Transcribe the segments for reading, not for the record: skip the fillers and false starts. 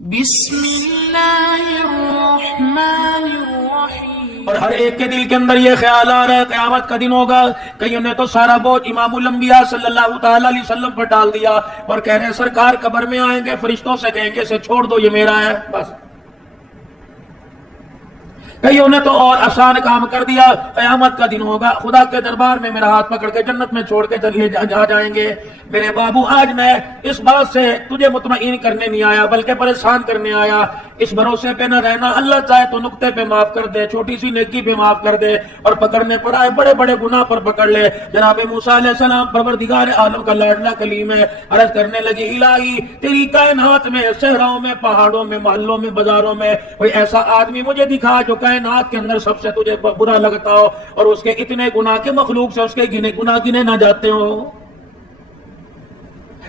بسم اللہ الرحمن الرحیم۔ اور ہر ایک کے دل کے اندر یہ خیال آ رہا ہے قیامت کا دن ہوگا، کئیوں نے تو سارا بوجھ امام الانبیاء صلی اللہ تعالی علیہ وسلم پر ڈال دیا اور کہہ رہے ہیں سرکار قبر میں آئیں گے، فرشتوں سے کہیں گے اسے چھوڑ دو، یہ میرا ہے بس۔ کئیوں نے تو اور آسان کام کر دیا، قیامت کا دن ہوگا، خدا کے دربار میں میرا ہاتھ پکڑ کے جنت میں چھوڑ کے چلے جائیں گے۔ میرے بابو آج میں اس بات سے تجھے مطمئن کرنے نہیں آیا بلکہ پریشان کرنے آیا۔ اس بھروسے پہ نہ رہنا، اللہ چاہے تو نقطے پہ معاف کر دے، چھوٹی سی نیکی پہ معاف کر دے، اور پکڑنے پر آئے بڑے بڑے گناہ پر پکڑ لے۔ جناب موسیٰ علیہ السلام پروردگار عالم کا لاڈلا کلیم ہے، عرض کرنے لگے الہی تیری کائنات میں، صحراؤں میں، پہاڑوں میں، محلوں میں، بازاروں میں کوئی ایسا آدمی مجھے دکھا جو کائنات کے اندر سب سے تجھے برا لگتا ہو اور اس کے اتنے گناہ کے مخلوق سے اس کے گناہ گنے نہ جاتے ہوں۔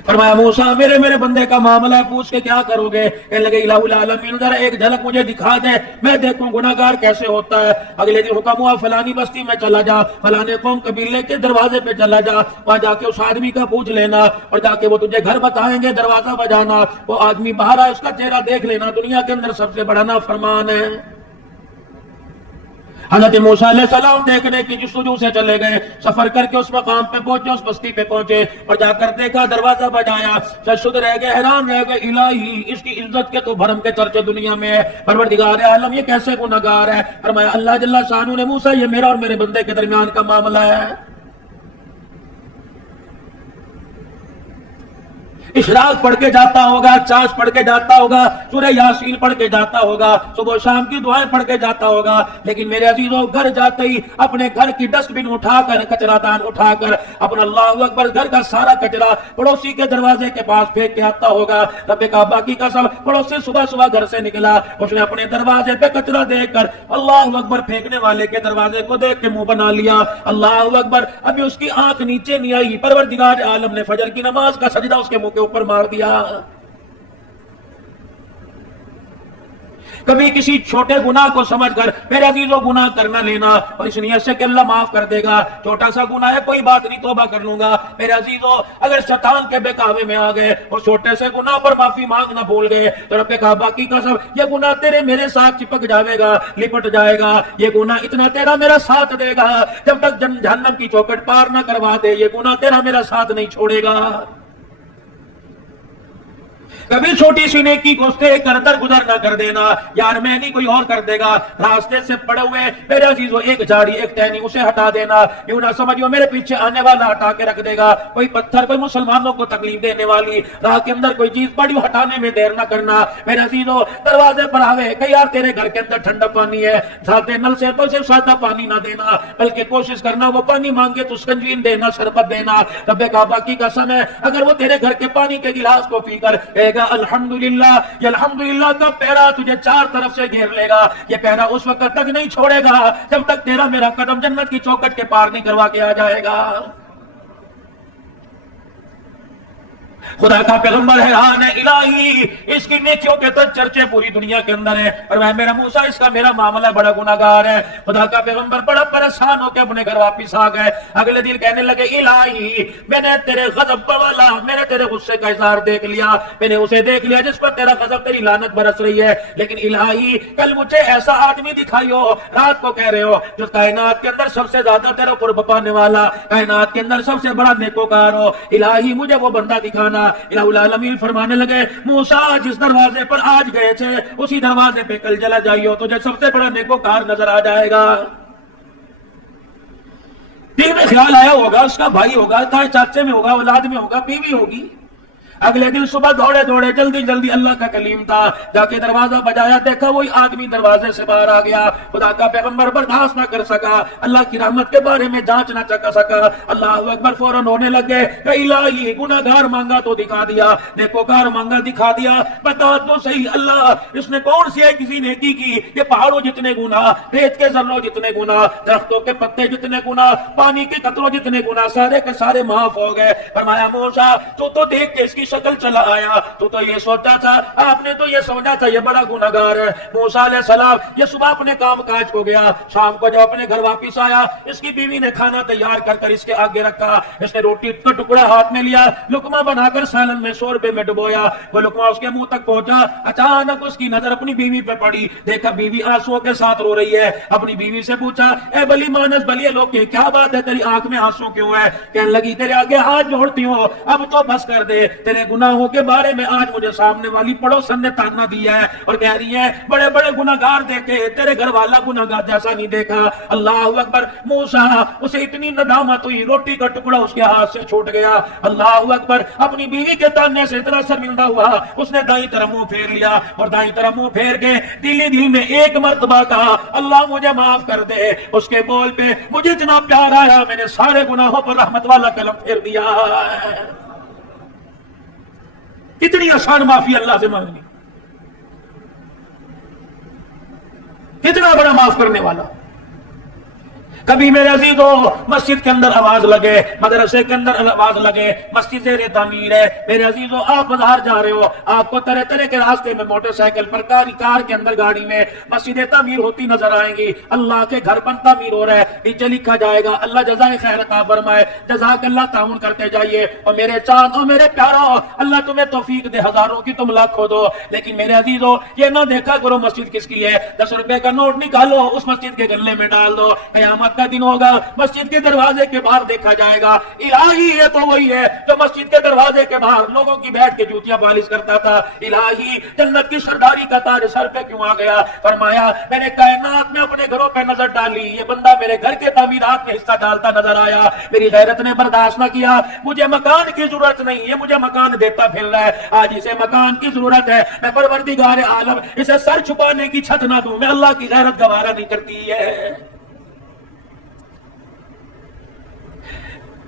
فرمایا موسیٰ میرے بندے کا معاملہ ہے، پوچھ کے کیا کرو گے؟ کہنے لگے الہ العالمین ذرا ایک جھلک مجھے دکھا دے، میں دیکھوں گناہگار کیسے ہوتا ہے۔ اگلے دن حکم ہوا فلانی بستی میں چلا جا، فلانے قوم قبیلے کے دروازے پہ چلا جا، وہاں جا کے اس آدمی کا پوچھ لینا اور جا کے وہ تجھے گھر بتائیں گے، دروازہ بجانا، وہ آدمی باہر آئے اس کا چہرہ دیکھ لینا، دنیا کے اندر سب سے بڑا نافرمان ہے۔ حضرت موسیٰ علیہ السلام دیکھنے کی جستجو سے چلے گئے، سفر کر کے اس مقام پہ پہنچے، اس بستی پہ پہنچے اور جا کر دیکھا، دروازہ بجایا، شد رہ گئے، حیران رہ گئے، الہی اس کی عزت کے تو بھرم کے چرچے دنیا میں ہے، پروردگار عالم یہ کیسے گناہگار ہے؟ فرمایا اللہ جل شانہ نے موسیٰ یہ میرا اور میرے بندے کے درمیان کا معاملہ ہے۔ اشراق پڑھ کے جاتا ہوگا، چاش پڑھ کے جاتا ہوگا، سورہ یاسین پڑھ کے جاتا ہوگا، صبح و شام کی دعائیں پڑھ کے جاتا ہوگا، لیکن میرے عزیزوں گھر جاتے ہی اپنے گھر کی ڈسٹ بن اٹھا کر، کچرا دان اٹھا کر، اپنا اللہ اکبر گھر کا سارا کچرا پڑوسی کے دروازے کے پاس پھینک کے آتا ہوگا۔ رب کعبہ کی قسم پڑوسی صبح گھر سے نکلا، اس نے اپنے دروازے پہ کچرا دیکھ کر اللہ اکبر پھینکنے والے کے دروازے کو دیکھ کے منہ بنا لیا، اللہ اکبر، ابھی اس کی آنکھ نیچے نہیں آئی، پروردگار عالم نے فجر کی نماز کا سجدہ اس کے منہ کے اوپر مار دیا۔ کبھی کسی چھوٹے گناہ کو سمجھ کر میرے عزیزوں گناہ کرنا لینا اور اس نیت سے کہ اللہ معاف کر دے گا، چھوٹا سا گناہ ہے کوئی بات نہیں توبہ کر لوں گا۔ میرے عزیزوں اگر شیطان کے بہکاوے میں آ گئے اور چھوٹے سے گناہ پر معافی مانگنا بھول گئے تو رب کعبہ کی قسم یہ گناہ تیرے میرے ساتھ چپک جائے گا، لپٹ جائے گا، یہ گناہ اتنا تیرا میرا ساتھ دے گا جب تک جہنم کی چوکٹ پار نہ کروا دے، یہ گناہ تیرا میرا ساتھ نہیں چھوڑے گا۔ کبھی چھوٹی سی نیکی کو دیکھ کر درگزر نہ کر دینا، یار میں نہیں کوئی اور کر دے گا، راستے سے پڑے ہوئے میرے عزیزوں ایک جھاڑی ایک ٹہنی اسے ہٹا دینا، یوں نہ سمجھو میرے پیچھے آنے والا ہٹا کے رکھ دے گا، کوئی پتھر کوئی مسلمانوں کو تکلیف دینے والی راہ کے اندر کوئی چیز پڑی ہٹانے میں دیر نہ کرنا۔ میرے عزیزوں دروازے پر آوے کہ یار تیرے گھر کے اندر ٹھنڈا پانی ہے، ساتھ نل سے تو صرف سادہ پانی نہ دینا بلکہ کوشش کرنا وہ پانی مانگے تو سکنجین دینا، شربت دینا۔ رب کعبہ کی قسم ہے اگر وہ تیرے گھر کے پانی کے گلاس کو پی کر کہے گا الحمدللہ، یہ الحمدللہ کا پہرا تجھے چار طرف سے گھیر لے گا، یہ پہرا اس وقت تک نہیں چھوڑے گا جب تک تیرا میرا قدم جنت کی چوکٹ کے پار نہیں کروا کے آ جائے گا۔ خدا کا پیغمبر حیران ہے، الہی اس کی نیکیوں کے تو چرچے پوری دنیا کے اندر ہے اور میں میرا موسیٰ اس کا میرا معاملہ بڑا گناہگار ہے۔ خدا کا پیغمبر بڑا پریشان ہو کے اپنے گھر واپس آ گئے، اگلے دن کہنے لگے الہی میں نے تیرے غضب والا، میں نے تیرے غصے کا اظہار دیکھ لیا، میں نے اسے دیکھ لیا جس پر تیرا غضب تیری لعنت برس رہی ہے، لیکن الہی کل مجھے ایسا آدمی دکھائیو، رات کو کہہ رہے ہو جو کائنات کے اندر سب سے زیادہ تیرا قرب پانے والا، کائنات کے اندر سب سے بڑا نیکوکار ہو، الہی مجھے وہ بندہ دکھانا۔ الہ العالمین فرمانے لگے موسیٰ جس دروازے پر آج گئے تھے اسی دروازے پہ کل چلا جائیو، تجھے سب سے بڑا نیکوکار نظر آ جائے گا۔ دل میں خیال آیا ہوگا اس کا بھائی ہوگا، چاہے چاچے میں ہوگا، اولاد میں ہوگا، بیوی ہوگی۔ اگلے دن صبح دوڑے جلدی اللہ کا کلیم تھا، جا کے دروازہ بجایا، دیکھا وہی آدمی دروازے سے باہر آ گیا۔ خدا کا پیغمبر برداشت نہ کر سکا، اللہ کی رحمت کے بارے میں جانچ نہ کر سکا، اللہ اکبر فوراً ہونے لگے کہ الہی گناہگار مانگا تو دکھا دیا، نیکوکار مانگا دکھا دیا، بتا تو صحیح اللہ اس نے کون سی ہے کسی نیکی کی؟ یہ پہاڑوں جتنے گناہ، ریت کے ذروں جتنے گناہ، درختوں کے پتے جتنے گناہ، پانی کے قطروں جتنے گناہ، سارے کے سارے معاف ہو گئے۔ فرمایا موسیٰ تو دیکھ کے اس کی شکل چلا آیا، تو یہ سوچا تھا، آپ نے تو یہ سمجھا تھا یہ بڑا گناہگار ہے۔ موسیٰ علیہ السلام یہ صبح اپنے کام کاج کو گیا، شام کو جب اپنے گھر واپس آیا، اس کی بیوی نے کھانا تیار کر کر اس کے آگے رکھا، اس نے روٹی کا ٹکڑا ہاتھ میں لیا، لقمہ بنا کر سالن میں 100 روپے میں ڈبویا، وہ لقمہ اس کے منہ تک پہنچا، اچانک اس کی نظر اپنی بیوی پہ پڑی، دیکھا بیوی آنسوؤں کے ساتھ رو رہی ہے، اپنی بیوی سے پوچھا، اے بلی مانس بلیے لوگ کیا بات ہے، تیری آنکھ میں آنسو کیوں ہے؟ کہنے لگی تیرے آگے ہاتھ جوڑتی ہوں، اب تو بس کر دے، تیرے گناہوں کے بارے میں آج مجھے سامنے والی پڑوسن نے تانا دیا ہے، اور کہہ رہی ہے بڑے بڑے گناہگار دیکھے، تیرے گھر والا گناہگار جیسا نہیں دیکھا۔ اللہ اکبر، موسیٰ اسے اتنی ندامت ہوئی، روٹی کا ٹکڑا اس کے ہاتھ سے چھوٹ گیا۔ اللہ اکبر، اپنی بیوی کے تانے سے اتنا شرمندہ ہوا، اس نے دائیں طرف منہ پھیر لیا، اور دائیں طرف منہ پھیر کے دل میں ایک مرتبہ کہا، اللہ مجھے معاف کر دے۔ اس کے بول پہ مجھے اتنا پیار آیا، میں نے سارے گناہوں پر رحمت والا قلم پھیر دیا۔ کتنی آسان معافی اللہ سے مانگنی، کتنا بڑا معاف کرنے والا۔ کبھی میرے عزیزو مسجد کے اندر آواز لگے، مدرسے کے اندر آواز لگے، مسجد زیر تعمیر ہے، میرے عزیزو آپ بازار جا رہے ہو، آپ کو طرح طرح کے راستے میں موٹر سائیکل پر، کار کے اندر، گاڑی میں مسجد تعمیر ہوتی نظر آئیں گی، اللہ کے گھر پر تعمیر ہو رہا ہے، نیچے لکھا جائے گا اللہ جزائے خیر عطا فرمائے، جزاک اللہ، تعاون کرتے جائیے۔ اور میرے چاند اور میرے پیارو، اللہ تمہیں توفیق دے، ہزاروں کی تم لاکھوں دو، لیکن میرے عزیزو یہ نہ دیکھا کرو مسجد کس کی ہے، 10 روپے کا نوٹ نکالو، اس مسجد کے گلے میں ڈال دو، قیامت کا دن ہوگا، مسجد کے دروازے کے باہر دیکھا جائے گا، الہی یہ تو وہی ہے جو مسجد کے دروازے کے باہر لوگوں کی بیٹھ کے جوتیاں پالش کرتا تھا، الہی جنت کی سرداری کا تاج سر پہ کیوں آ گیا؟ فرمایا میں نے کائنات میں اپنے گھروں پہ نظر ڈالی، یہ بندہ میرے گھر کے تعمیرات میں حصہ ڈالتا نظر آیا، میری غیرت نے برداشت نہ کیا، مجھے مکان کی ضرورت نہیں، یہ مجھے مکان دیتا پھر رہا ہے، آج اسے مکان کی ضرورت ہے، میں پروردگار عالم اسے سر چھپانے کی چھت نہ دوں، میں اللہ کی غیرت گوارا نہیں کرتی ہے۔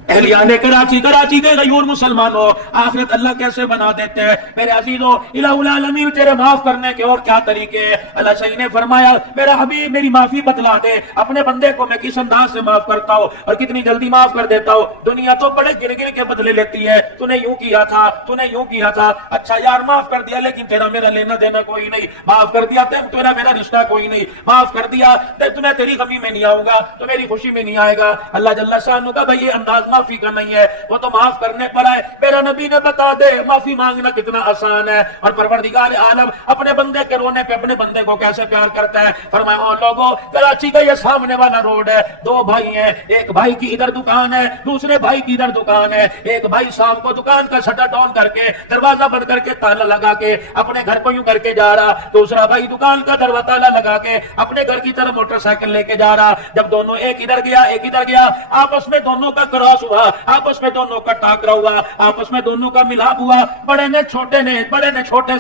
اہلیان کراچی کے غیور مسلمانوں، آخرت اللہ کیسے بنا دیتے ہیں میرے عزیزوں، الہ العالمین تیرے معاف کرنے کے اور کیا طریقے ہیں؟ اللہ صحیح نے فرمایا میرا حبیب میری معافی بتلا دے، اپنے بندے کو میں کس انداز سے معاف کرتا ہوں اور کتنی جلدی معاف کر دیتا ہوں۔ دنیا تو بڑے گر گر کے بدلے لیتی ہے، تو نے یوں کیا تھا، تو نے یوں کیا تھا، اچھا یار معاف کر دیا لیکن تیرا میرا لینا دینا کوئی نہیں، معاف کر دیا تیرا میرا رشتہ کوئی نہیں، معاف کر دیا تمہیں تیری غمی میں نہیں آؤں گا، تو میری خوشی میں نہیں آئے گا۔ اللہ جل شانہ کا بھائی یہ انداز معافی کا نہیں ہے، وہ تو معاف کرنے پر آئے، میرا نبی نے بتا دے معافی مانگنا کتنا آسان ہے، اور پروردگار عالم اپنے بندے کے رونے پہ اپنے بندے کو کیسے پیار کرتا ہے۔ فرمایا او لوگوں، کراچی کا یہ سامنے والا روڈ ہے، 2 بھائی ہیں، ایک بھائی کی ادھر دکان ہے، دوسرے بھائی کی ادھر دکان ہے، ایک بھائی شام کو دکان کا شٹر ڈاؤن کر کے، دروازہ بند کر کے، تالا لگا کے اپنے گھر کو یوں کر کے جا رہا، دوسرا بھائی دکان کا دروازہ تالا لگا کے اپنے گھر کی طرف موٹر سائیکل لے کے جا رہا، جب دونوں ایک ادھر گیا ایک ادھر گیا، آپس میں دونوں کا کراس ہوا، آپس میں دونوں کا ٹاکرا ہوا، آپس میں دونوں کا ملاپ ہوا، بڑے نے چھوٹے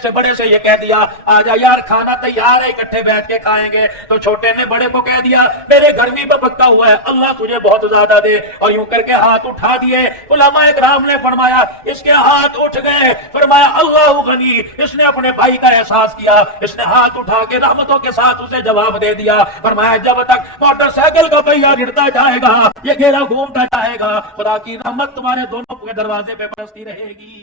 سے بڑے سے یہ کہہ دیا آجا یار کھانا تیار ہے، اکٹھے بیٹھ کے کھائیں گے، تو چھوٹے نے بڑے کو کہہ دیا میرے گھر میں پکا ہوا ہے، اللہ تجھے بہت زیادہ دے، اور یوں کر کے ہاتھ اٹھا دیے۔ علماء اکرام نے فرمایا اس کے ہاتھ اٹھ گئے، فرمایا اللہ غنی، اس نے اپنے بھائی کا احساس کیا، اس نے ہاتھ اٹھا کے رحمتوں کے ساتھ اسے جواب دے دیا، فرمایا جب تک موٹر سائیکل کا پہیہ گرتا جائے گا، یہ گھیرا گھومتا جائے گا، خدا کی رحمت تمہارے دونوں کے دروازے پہ برستی رہے گی۔